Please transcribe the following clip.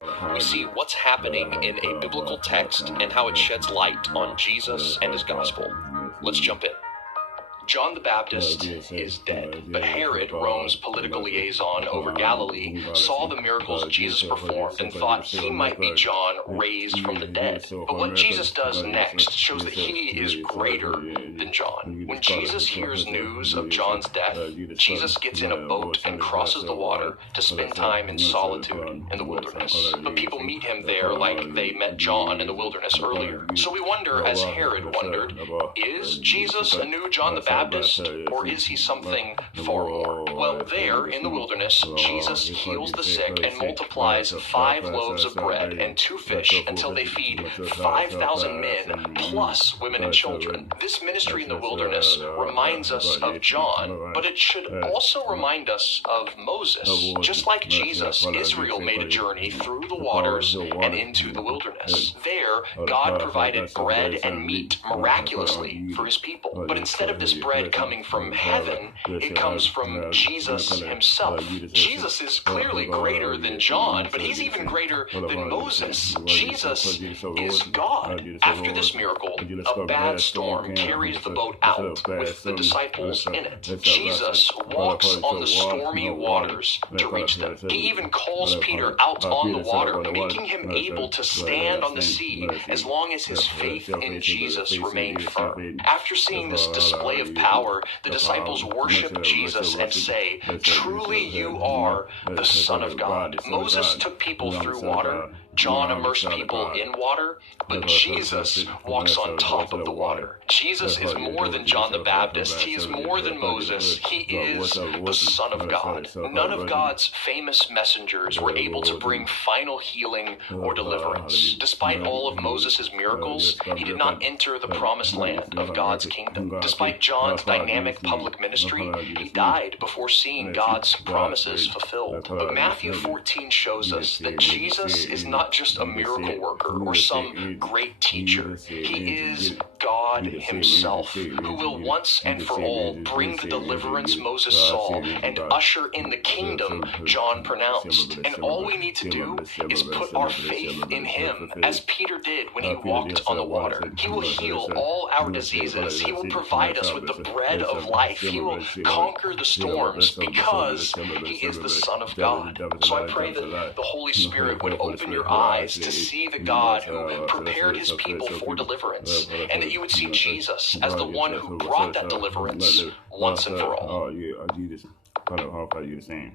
We see what's happening in a biblical text and how it sheds light on Jesus and his gospel. Let's jump in. John the Baptist is dead, but Herod, Rome's political liaison over Galilee, saw the miracles Jesus performed and thought he might be John raised from the dead. But what Jesus does next shows that he is greater than John. When Jesus hears news of John's death, Jesus gets in a boat and crosses the water to spend time in solitude in the wilderness. But people meet him there like they met John in the wilderness earlier. So we wonder, as Herod wondered, is Jesus a new John the Baptist, or is he something far more? Well, there in the wilderness, Jesus heals the sick and multiplies 5 loaves of bread and 2 fish until they feed 5,000 men, plus women and children. This ministry in the wilderness reminds us of John, but it should also remind us of Moses. Just like Jesus, Israel made a journey through the waters and into the wilderness. There, God provided bread and meat miraculously for his people. But instead of this bread coming from heaven, it comes from Jesus himself. Jesus is clearly greater than John, but he's even greater than Moses. Jesus is God. After this miracle, a bad storm carries the boat out with the disciples in it. Jesus walks on the stormy waters to reach them. He even calls Peter out on the water, making him able to stand on the sea as long as his faith in Jesus remained firm. After seeing this display of power, the disciples worship Jesus and say, "Truly you are the Son of God." Moses took people through water, John immersed people in water, but Jesus walks on top of the water. Jesus is more than John the Baptist. He is more than Moses. He is the Son of God. None of God's famous messengers were able to bring final healing or deliverance. Despite all of Moses' miracles, he did not enter the promised land of God's kingdom. Despite John's dynamic public ministry, he died before seeing God's promises fulfilled. But Matthew 14 shows us that Jesus is not just a miracle worker or some great teacher. He is God himself, who will once and for all bring the deliverance Moses saw and usher in the kingdom John pronounced. And all we need to do is put our faith in him, as Peter did when he walked on the water. He will heal all our diseases. He will provide us with the bread of life. He will conquer the storms because he is the Son of God. So I pray that the Holy Spirit would open your eyes to see the God who prepared his people for deliverance, and that you would see Jesus as the one who brought that deliverance once and for all. Oh, yeah, Jesus, kind of hard for you to say.